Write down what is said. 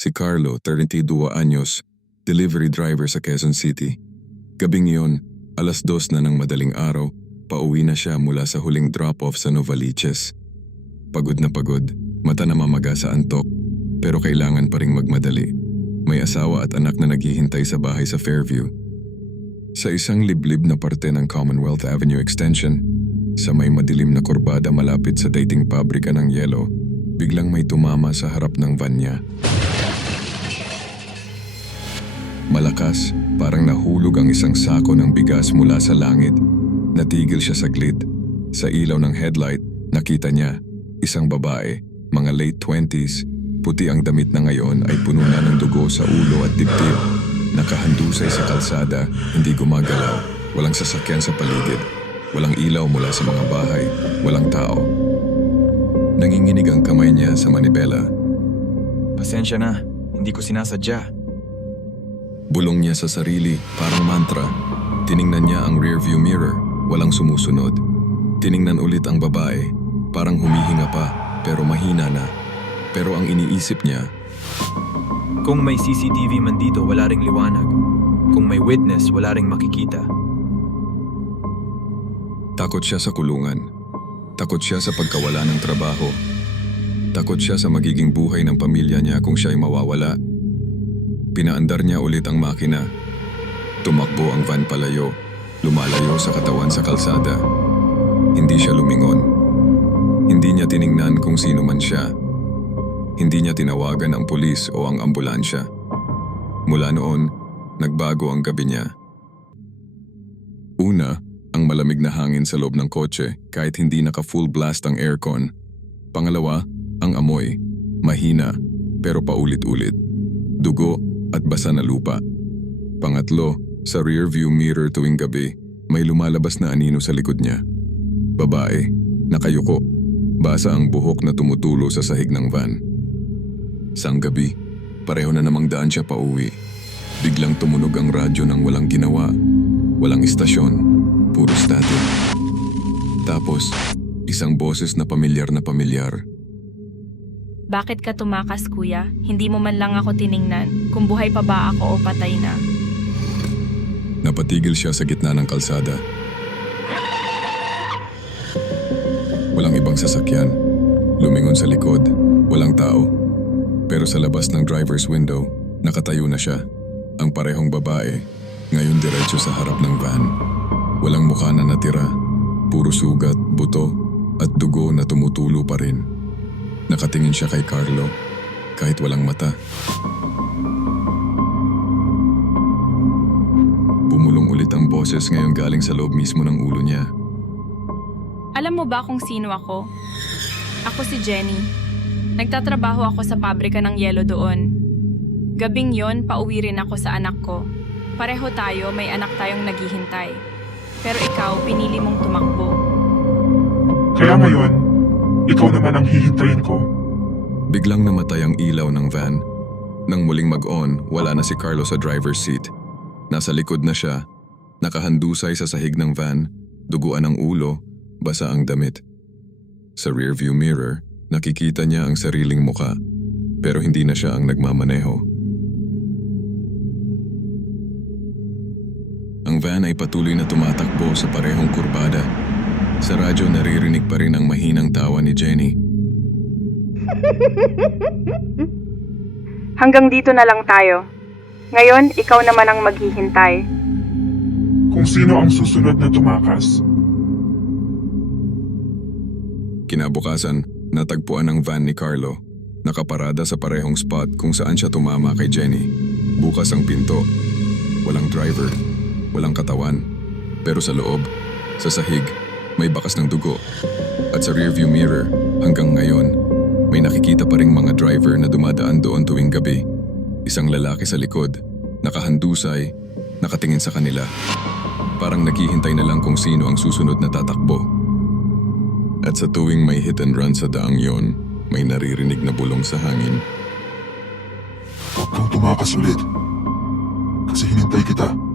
Si Carlo, 32 anyos, delivery driver sa Quezon City. Gabing iyon, 2:00 na ng madaling araw, pauwi na siya mula sa huling drop-off sa Novaliches. Pagod na pagod, mata na mamaga sa antok, pero kailangan pa ring magmadali. May asawa at anak na naghihintay sa bahay sa Fairview. Sa isang liblib na parte ng Commonwealth Avenue Extension, sa may madilim na kurbada malapit sa dating pabrika ng yelo, biglang may tumama sa harap ng van niya. Malakas, parang nahulog ang isang sako ng bigas mula sa langit. Natigil siya saglit. Sa ilaw ng headlight, nakita niya isang babae, mga late 20s, puti ang damit na ngayon ay puno na ng dugo sa ulo at dibdib. Nakahandusay sa kalsada, hindi gumagalaw, walang sasakyan sa paligid, walang ilaw mula sa mga bahay, walang tao. Nanginginig ang kamay niya sa manibela. Pasensya na, hindi ko sinasadya. Bulong niya sa sarili, parang mantra. Tiningnan niya ang rearview mirror, walang sumusunod. Tiningnan ulit ang babae, parang humihinga pa, pero mahina na. Pero ang iniisip niya, Kung may CCTV man dito, wala ring liwanag. Kung may witness, wala ring makikita. takot siya sa kulungan. Takot siya sa pagkawala ng trabaho. Takot siya sa magiging buhay ng pamilya niya kung siya'y mawawala. Pinaandar niya ulit ang makina. Tumakbo ang van palayo, lumalayo sa katawan sa kalsada. Hindi siya lumingon. Hindi niya tiningnan kung sino man siya. Hindi niya tinawagan ang pulis o ang ambulansya. Mula noon, nagbago ang gabi niya. Una, ang malamig na hangin sa loob ng kotse kahit hindi naka-full blast ang aircon. Pangalawa, ang amoy. Mahina, pero paulit-ulit. Dugo at basa na lupa. Pangatlo, sa rearview mirror tuwing gabi, may lumalabas na anino sa likod niya. Babae, nakayuko. Basa ang buhok na tumutulo sa sahig ng van. Sang gabi, pareho na namang daan siya pauwi. Biglang tumunog ang radyo ng walang ginawa. Walang istasyon, puro static. Tapos, isang boses na pamilyar na pamilyar. Bakit ka tumakas, kuya? Hindi mo man lang ako tiningnan kung buhay pa ba ako o patay na. Napatigil siya sa gitna ng kalsada. Walang ibang sasakyan. Lumingon sa likod, walang tao. Pero sa labas ng driver's window, nakatayo na siya. Ang parehong babae, ngayon diretso sa harap ng van. Walang mukha na natira, puro sugat, buto, at dugo na tumutulo pa rin. Nakatingin siya kay Carlo, kahit walang mata. Bumulong ulit ang boses ngayon galing sa loob mismo ng ulo niya. Alam mo ba kung sino ako? Ako si Jenny. Nagtatrabaho ako sa pabrika ng yelo doon. Gabing yon, pauwi rin ako sa anak ko. Pareho tayo, may anak tayong naghihintay. Pero ikaw, pinili mong tumakbo. Kaya ngayon, ikaw naman ang hihintayin ko. Biglang namatay ang ilaw ng van. Nang muling mag-on, wala na si Carlo sa driver's seat. Nasa likod na siya, nakahandusay sa sahig ng van, duguan ang ulo, basa ang damit. Sa rearview mirror, nakikita niya ang sariling muka, pero hindi na siya ang nagmamaneho. Ang van ay patuloy na tumatakbo sa parehong kurbada. Sa radyo naririnig pa rin ang mahinang tawa ni Jenny. Hanggang dito na lang tayo. Ngayon, ikaw naman ang maghihintay. Kung sino ang susunod na tumakas. Kinabukasan, natagpuan ang van ni Carlo. Nakaparada sa parehong spot kung saan siya tumama kay Jenny. Bukas ang pinto. Walang driver. Walang katawan. Pero sa loob, sa sahig, may bakas ng dugo. At sa rearview mirror, hanggang ngayon, may nakikita pa ring mga driver na dumadaan doon tuwing gabi. Isang lalaki sa likod, nakahandusay, nakatingin sa kanila. Parang naghihintay na lang kung sino ang susunod na tatakbo. At sa tuwing may hit and run sa daang yon, may naririnig na bulong sa hangin. Huwag kang tumakas ulit. Kasi hinintay kita.